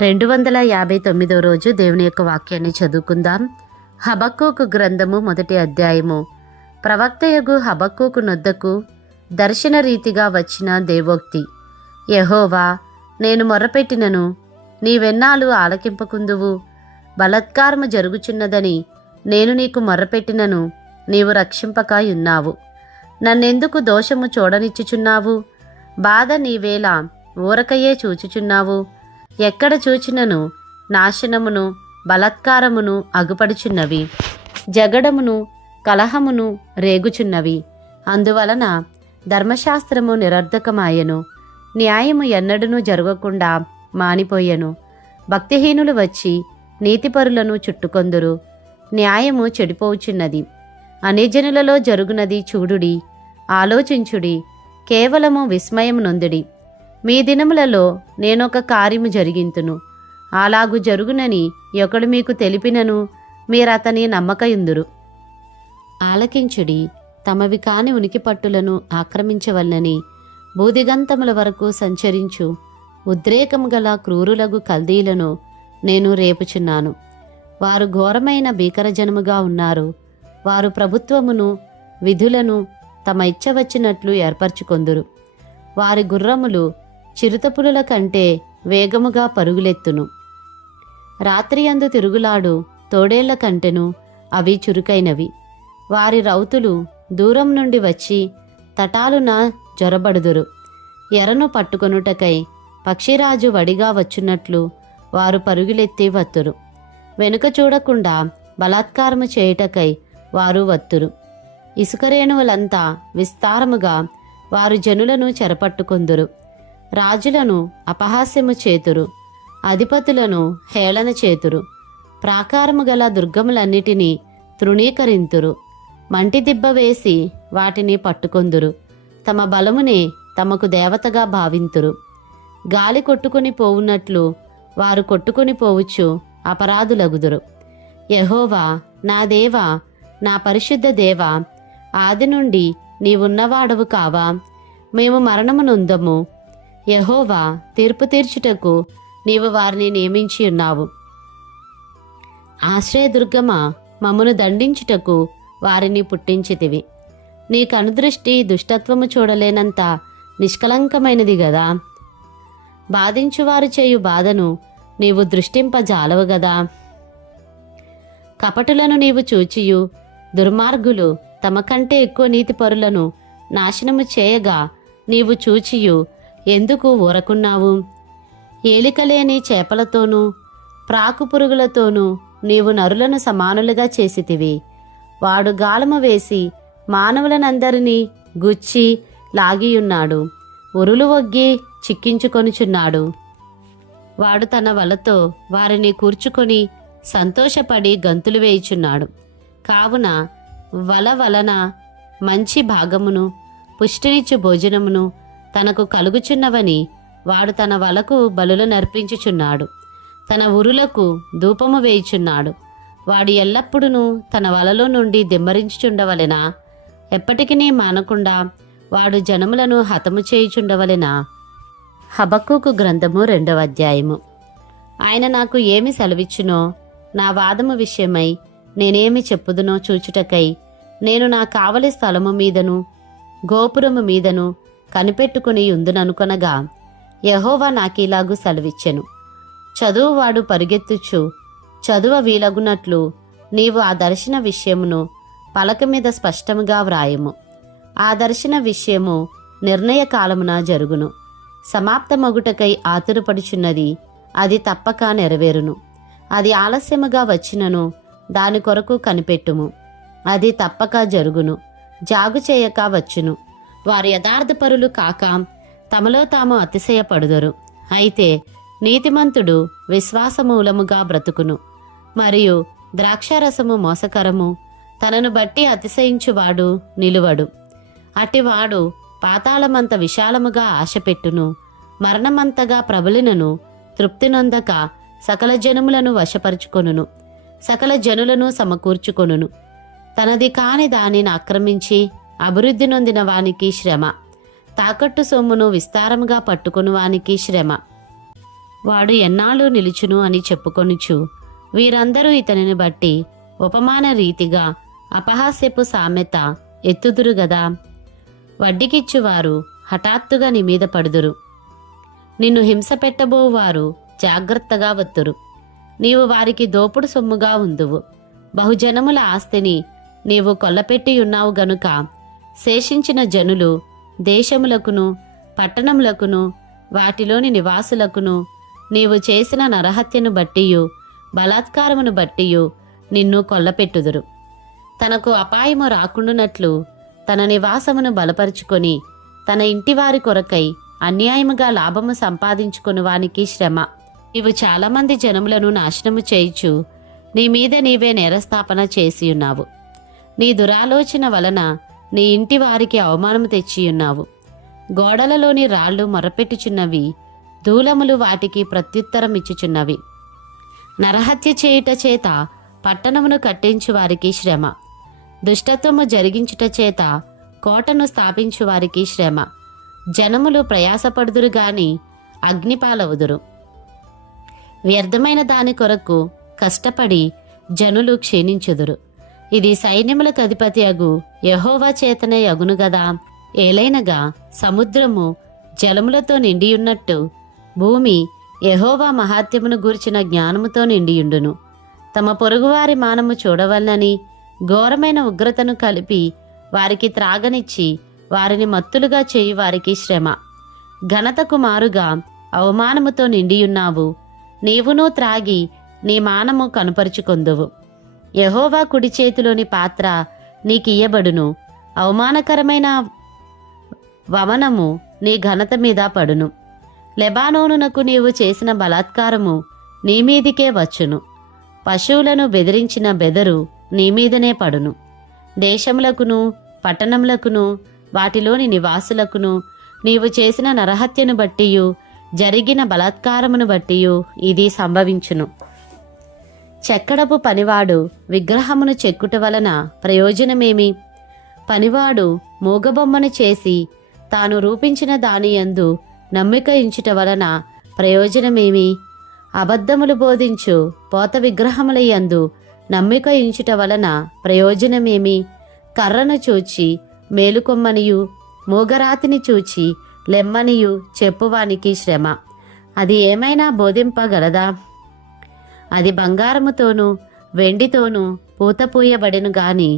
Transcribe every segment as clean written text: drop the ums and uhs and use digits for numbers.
259 రోజు దేవుని యొక్క వాక్యాన్ని చదువుకుందాం. హబక్కూకు గ్రంథము 1వ అధ్యాయము. ప్రవక్తయగు హబక్కూకు నొద్దకు దర్శన రీతిగా వచ్చిన దేవోక్తి. యెహోవా, నేను మొర్రపెట్టినను నీవెన్నాళ్ళు ఆలకింపకుందువు? బలాత్కారము జరుగుచున్నదని నేను నీకు మొర్రపెట్టినను నీవు రక్షింపక ఉన్నావు. నన్నెందుకు దోషము చూడనిచ్చుచున్నావు? బాధ నీవేళ ఊరకయే చూచుచున్నావు. ఎక్కడ చూచినను నాశనమును బలాత్కారమును అగుపడుచున్నవి, జగడమును కలహమును రేగుచున్నవి. అందువలన ధర్మశాస్త్రము నిరర్ధకమాయెను, న్యాయము ఎన్నడూనూ జరగకుండా మానిపోయెను. భక్తిహీనులు వచ్చి నీతిపరులను చుట్టుకొందురు, న్యాయము చెడిపోవుచున్నది. అనేజనులలో జరుగునది చూడుడి, ఆలోచించుడి, కేవలము విస్మయం నొందుడి. మీ దినములలో నేనొక కార్యము జరిగింతును, అలాగు జరుగునని ఒకడు మీకు తెలిపినను మీరతని నమ్మకయుందురు. ఆలకించుడి, తమవి కాని ఉనికి పట్టులను ఆక్రమించవలనని భూదిగంతముల వరకు సంచరించు ఉద్రేకము గల క్రూరులగు కల్దీలను నేను రేపుచున్నాను. వారు ఘోరమైన భీకరజనముగా ఉన్నారు. వారు ప్రభుత్వమును విధులను తమ ఇచ్చ వచ్చినట్లు ఏర్పరచుకొందురు. వారి గుర్రములు చిరుతపులుల కంటే వేగముగా పరుగులెత్తును. రాత్రియందు తిరుగులాడు తోడేళ్ల కంటెను అవి చురుకైనవి. వారి రౌతులు దూరం నుండి వచ్చి తటాలున జొరబడుదురు. ఎరను పట్టుకొనుటకై పక్షిరాజు వడిగా వచ్చున్నట్లు వారు పరుగులెత్తి వత్తురు. వెనుక చూడకుండా బలాత్కారము చేయుటకై వారు వత్తురు. ఇసుకరేణువులంతా విస్తారముగా వారు జనులను చెరపట్టుకొందురు. రాజులను అపహాస్యము చేతురు, అధిపతులను హేళన చేతురు. ప్రాకారము గల దుర్గములన్నిటినీ తృణీకరింతురు. మంటి దిబ్బ వేసి వాటిని పట్టుకొందురు. తమ బలమునే తమకు దేవతగా భావింతురు. గాలి కొట్టుకుని పోవున్నట్లు వారు కొట్టుకుని పోవచ్చు అపరాధులగుదురు. యెహోవా, నా దేవా, నా పరిశుద్ధ దేవా, ఆది నుండి నీవున్నవాడవు కావా? మేము మరణము నొందము. యెహోవా, తీర్పు తీర్చుటకు నీవు వారిని నియమించి ఉన్నావు. ఆశ్రయదుర్గమా, మమ్మను దండించుటకు వారిని పుట్టించితివి. నీ కనుదృష్టి దుష్టత్వము చూడలేనంత నిష్కలంకమైనది గదా. బాధించువారు చేయు బాధను నీవు దృష్టింపజాలవు గదా. కపటులను నీవు చూచియు దుర్మార్గులు తమ కంటే ఎక్కువ నీతిపరులను నాశనము చేయగా నీవు చూచియు ఎందుకు ఊరకున్నావు? ఏలికలేని చేపలతోనూ ప్రాకు పురుగులతోనూ నీవు నరులను సమానులుగా చేసితివి. వాడు గాలము వేసి మానవులనందరినీ గుచ్చి లాగియున్నాడు, ఉరులు ఒగ్గి చిక్కించుకొనుచున్నాడు. వాడు తన వలతో వారిని కూర్చుకొని సంతోషపడి గంతులు వేయుచున్నాడు. కావున వల వలన మంచి భాగమును పుష్టినిచ్చు భోజనమును తనకు కలుగుచున్నవని వాడు తన వలకు బలులు నర్పించుచున్నాడు, తన ఉరులకు ధూపము వేయుచున్నాడు. వాడు ఎల్లప్పుడూ తన వలలో నుండి దిమ్మరించుచుండవలెనా? ఎప్పటికీ మానకుండా వాడు జనములను హతము చేయుచుండవలెనా? హబక్కూకు గ్రంథము 2వ అధ్యాయము. ఆయన నాకు ఏమి సెలవిచ్చునో, నా వాదము విషయమై నేనేమి చెప్పుదునో చూచుటకై నేను నా కావలి స్థలము మీదను గోపురము మీదను కనిపెట్టుకుని ఉందుననుకొనగా యెహోవా నాకీలాగు సెలవిచ్చెను. చదువువాడు పరిగెత్తుచు చదువ వీలగునట్లు నీవు ఆ దర్శన విషయమును పలక మీద స్పష్టముగా వ్రాయము. ఆ దర్శన విషయము నిర్ణయ కాలమున జరుగును. సమాప్తమగుటకై ఆతురపడుచున్నది, అది తప్పక నెరవేరును. అది ఆలస్యముగా వచ్చినను దాని కొరకు కనిపెట్టుము, అది తప్పక జరుగును. జాగు చేయక వచ్చును. వారు యథార్థపరులు కాక తమలో తాము అతిశయపడుదురు. అయితే నీతిమంతుడు విశ్వాసమూలముగా బ్రతుకును. మరియు ద్రాక్షారసము మోసకరము, తనను బట్టి అతిశయించువాడు నిలువడు. అటివాడు పాతాళమంత విశాలముగా ఆశపెట్టును, మరణమంతగా ప్రబలినను తృప్తి నొందక సకల జనములను వశపరుచుకొనును, సకల జనులను సమకూర్చుకొనును. తనది కాని దానిని ఆక్రమించి అభివృద్ధి నొందిన వానికి శ్రమ. తాకట్టు సొమ్మును విస్తారముగా పట్టుకుని వానికి శ్రమ. వాడు ఎన్నాళ్ళు నిలుచును అని చెప్పుకొనుచు వీరందరూ ఇతనిని బట్టి ఉపమాన రీతిగా అపహాస్యపు సామెత ఎత్తుదురు గదా. వడ్డీకిచ్చువారు హఠాత్తుగా నీ మీద పడుదురు, నిన్ను హింస పెట్టబోవారు జాగ్రత్తగా వత్తురు. నీవు వారికి దోపుడు సొమ్ముగా ఉందువు. బహుజనముల ఆస్తిని నీవు కొల్లపెట్టియున్నావు గనుక శేషించిన జనులు దేశములకును పట్టణములకును వాటిలోని నివాసులకును నీవు చేసిన నరహత్యను బట్టియు బలాత్కారమును బట్టియు నిన్ను కొల్లపెట్టుదురు. తనకు అపాయము రాకుండునట్లు తన నివాసమును బలపరుచుకొని తన ఇంటివారి కొరకై అన్యాయముగా లాభము సంపాదించుకుని వానికి శ్రమ. నీవు చాలామంది జనములను నాశనము చేయుచు నీ మీద నీవే నేరస్థాపన చేసియున్నావు. నీ దురాలోచన వలన నీ ఇంటి వారికి అవమానము తెచ్చియున్నావు. గోడలలోని రాళ్లు మొరపెట్టుచున్నవి, దూలములు వాటికి ప్రత్యుత్తరం ఇచ్చుచున్నవి. నరహత్య చేయుట చేత పట్టణమును కట్టించు వారికి శ్రమ, దుష్టత్వము జరిగించుట చేత కోటను స్థాపించు వారికి శ్రమ. జనములు ప్రయాసపడుదురు గాని అగ్నిపాలవుదురు. వ్యర్థమైన దాని కొరకు కష్టపడి జనులు క్షీణించుదురు. ఇది సైన్యములకు అధిపతి అగు యెహోవా చేతనే అగును గదా. ఏలైనగా సముద్రము జలములతో నిండియున్నట్టు భూమి యెహోవా మహాత్యమును గూర్చిన జ్ఞానముతో నిండియుండును. తమ పొరుగువారి మానము చూడవలనని ఘోరమైన ఉగ్రతను కలిపి వారికి త్రాగనిచ్చి వారిని మత్తులుగా చేయు వారికి శ్రమ. ఘనతకు మారుగా అవమానముతో నిండియున్నావు. నీవునూ త్రాగి నీ మానము కనుపరుచుకొందువు. యెహోవా కుడి చేతిలోని పాత్ర నీకియ్యబడును. అవమానకరమైన వమనము నీ ఘనత మీద పడును. లెబానోనునకు నీవు చేసిన బలాత్కారము నీ మీదికే వచ్చును. పశువులను బెదిరించిన బెదరు నీ మీదనే పడును. దేశములకును పట్టణములకును వాటిలోని నివాసులకును నీవు చేసిన నరహత్యను బట్టియు జరిగిన బలాత్కారమును బట్టియు ఇది సంభవించును. చెక్కడపు పనివాడు విగ్రహమును చెక్కుట వలన ప్రయోజనమేమి? పనివాడు మూగబొమ్మను చేసి తాను రూపించిన దాని యందు నమ్మిక ఇంచుట వలన ప్రయోజనమేమి? అబద్ధములు బోధించు పోత విగ్రహముల యందు నమ్మిక ఇంచుట వలన ప్రయోజనమేమి? కర్రను చూచి మేలుకొమ్మనియు మూగరాతిని చూచి లెమ్మనియు చెప్పువానికి శ్రమ. అది ఏమైనా బోధింపగలదా? అది బంగారముతోనూ వెండితోనూ పూతపూయబడెను గాని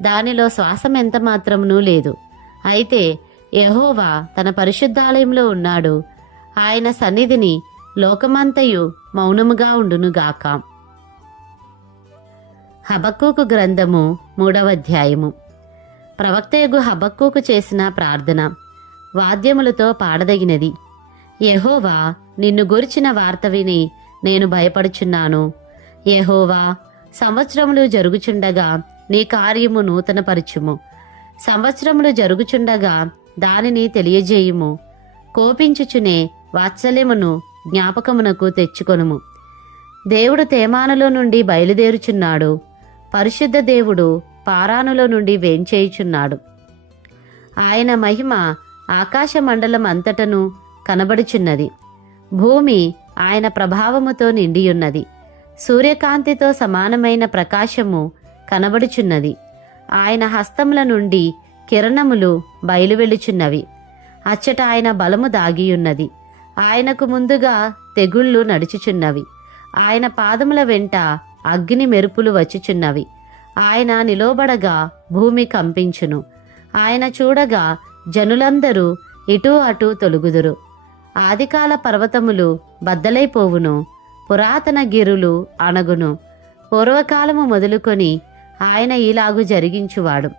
దానిలో శ్వాసం ఎంత మాత్రమునూ లేదు. అయితే యెహోవా తన పరిశుద్ధాలయంలో ఉన్నాడు. ఆయన సన్నిధిని లోకమంతయు మౌనముగా ఉండునుగాక. హబక్కూకు గ్రంథము 3వ అధ్యాయము. ప్రవక్తయగు హబక్కూకు చేసిన ప్రార్థన వాద్యములతో పాడదగినది. యెహోవా, నిన్ను గురించిన వార్త విని నేను భయపడుచున్నాను. యెహోవా, సంవత్సరములు జరుగుచుండగా నీ కార్యము నూతనపరచుము. సంవత్సరములు జరుగుచుండగా దానిని తెలియజేయుము. కోపించుచునే వాత్సల్యమును జ్ఞాపకమునకు తెచ్చుకొనుము. దేవుడు తేమానులో నుండి బయలుదేరుచున్నాడు. పరిశుద్ధ దేవుడు పారానులో నుండి వేంచేయుచున్నాడు. ఆయన మహిమ ఆకాశ మండలం అంతటను కనబడుచున్నది. భూమి ఆయన ప్రభావముతో నిండియున్నది. సూర్యకాంతితో సమానమైన ప్రకాశము కనబడుచున్నది. ఆయన హస్తముల నుండి కిరణములు బయలువెళ్ళుచున్నవి. అచ్చట ఆయన బలము దాగియున్నది. ఆయనకు ముందుగా తెగుళ్ళు నడుచుచున్నవి. ఆయన పాదముల వెంట అగ్ని మెరుపులు వచ్చుచున్నవి. ఆయన నిలోబడగా భూమి కంపించును. ఆయన చూడగా జనులందరూ ఇటూ అటూ తొలుగుదురు. ఆదికాల పర్వతములు బద్దలైపోవును. పురాతన గిరులు అణగును. పూర్వకాలము మొదలుకొని ఆయన ఈలాగు జరిగించువాడు.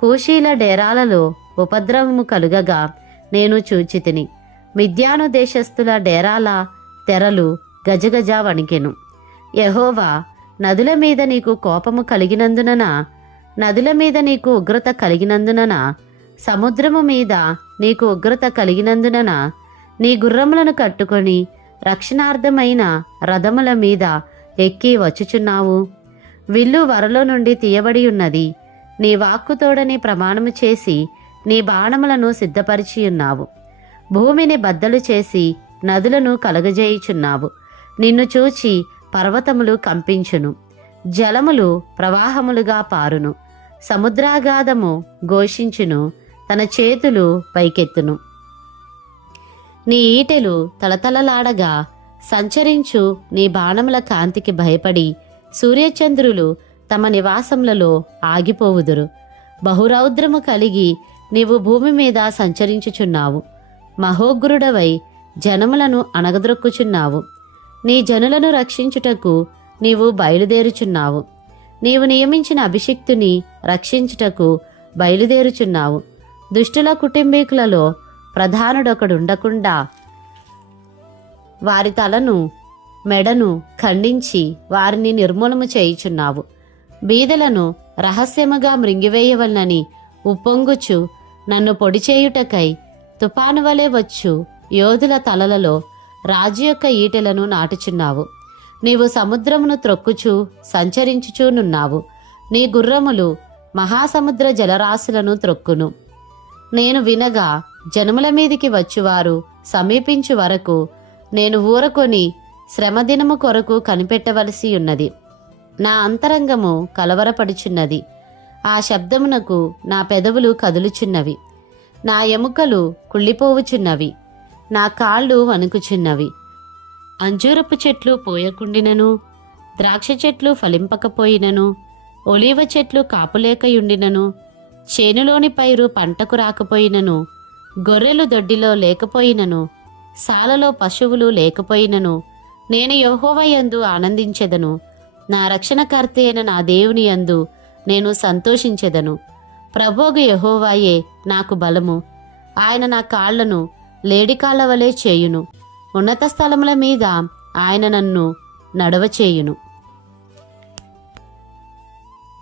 కూషీల డేరాలలో ఉపద్రవము కలుగగా నేను చూచితిని. మిద్యాను దేశస్థుల డేరాల తెరలు గజగజ వణికెను. యెహోవా, నదుల మీద నీకు కోపము కలిగినందునన, నదుల మీద నీకు ఉగ్రత కలిగినందునన, సముద్రము మీద నీకు ఉగ్రత కలిగినందునన నీ గుర్రములను కట్టుకొని రక్షణార్థమైన రథముల మీద ఎక్కి వచ్చుచున్నావు. విల్లు వరలో నుండి తీయబడి ఉన్నది. నీ వాక్కుతోడని ప్రమాణము చేసి నీ బాణములను సిద్ధపరిచియున్నావు. భూమిని బద్దలు చేసి నదులను కలుగజేయుచున్నావు. నిన్ను చూచి పర్వతములు కంపించును, జలములు ప్రవాహములుగా పారును, సముద్రాగాధము ఘోషించును, తన చేతులు పైకెత్తును. నీ ఈటెలు తలతలలాడగా సంచరించు నీ బాణముల కాంతికి భయపడి సూర్యచంద్రులు తమ నివాసములలో ఆగిపోవుదురు. బహురౌద్రము కలిగి నీవు భూమి మీద సంచరించుచున్నావు. మహోగ్రుడవై జనములను అణగద్రొక్కుచున్నావు. నీ జనులను రక్షించుటకు నీవు బయలుదేరుచున్నావు. నీవు నియమించిన అభిషిక్తుని రక్షించుటకు బయలుదేరుచున్నావు. దుష్టుల కుటుంబీకులలో ప్రధానుడొకడుండకుండా వారి తలను మెడను ఖండించి వారిని నిర్మూలము చేయుచున్నావు. బీదలను రహస్యముగా మృంగివేయవలనని ఉప్పొంగుచు నన్ను పొడిచేయుటకై తుపాను వలె వచ్చు యోధుల తలలలో రాజు యొక్క ఈటెలను నాటుచున్నావు. నీవు సముద్రమును త్రొక్కుచూ సంచరించుచూనున్నావు. నీ గుర్రములు మహాసముద్ర జలరాశులను త్రొక్కును. నేను వినగా జనముల మీదికి వచ్చువారు సమీపించు వరకు నేను ఊరకొని శ్రమదినము కొరకు కనిపెట్టవలసి ఉన్నది. నా అంతరంగము కలవరపడుచున్నది. ఆ శబ్దమునకు నా పెదవులు కదులుచున్నవి. నా ఎముకలు కుళ్ళిపోవుచున్నవి. నా కాళ్ళు వణుకుచున్నవి. అంజూరపు చెట్లు పోయకుండినను, ద్రాక్ష చెట్లు ఫలింపకపోయినను, ఒలీవ చెట్లు కాపులేకయుండినను, చేనులోని పైరు పంటకు రాకపోయినను, గొర్రెలు దొడ్డిలో లేకపోయినను, సాలలో పశువులు లేకపోయినను, నేను యెహోవా యందు ఆనందించెదను. నా రక్షణకర్త అయిన నా దేవుని యందు నేను సంతోషించెదను. ప్రభువు యెహోవాయే నాకు బలము. ఆయన నా కాళ్లను లేడికాళ్ల వలె చేయును. ఉన్నత స్థలముల మీద ఆయన నన్ను నడవచేయును.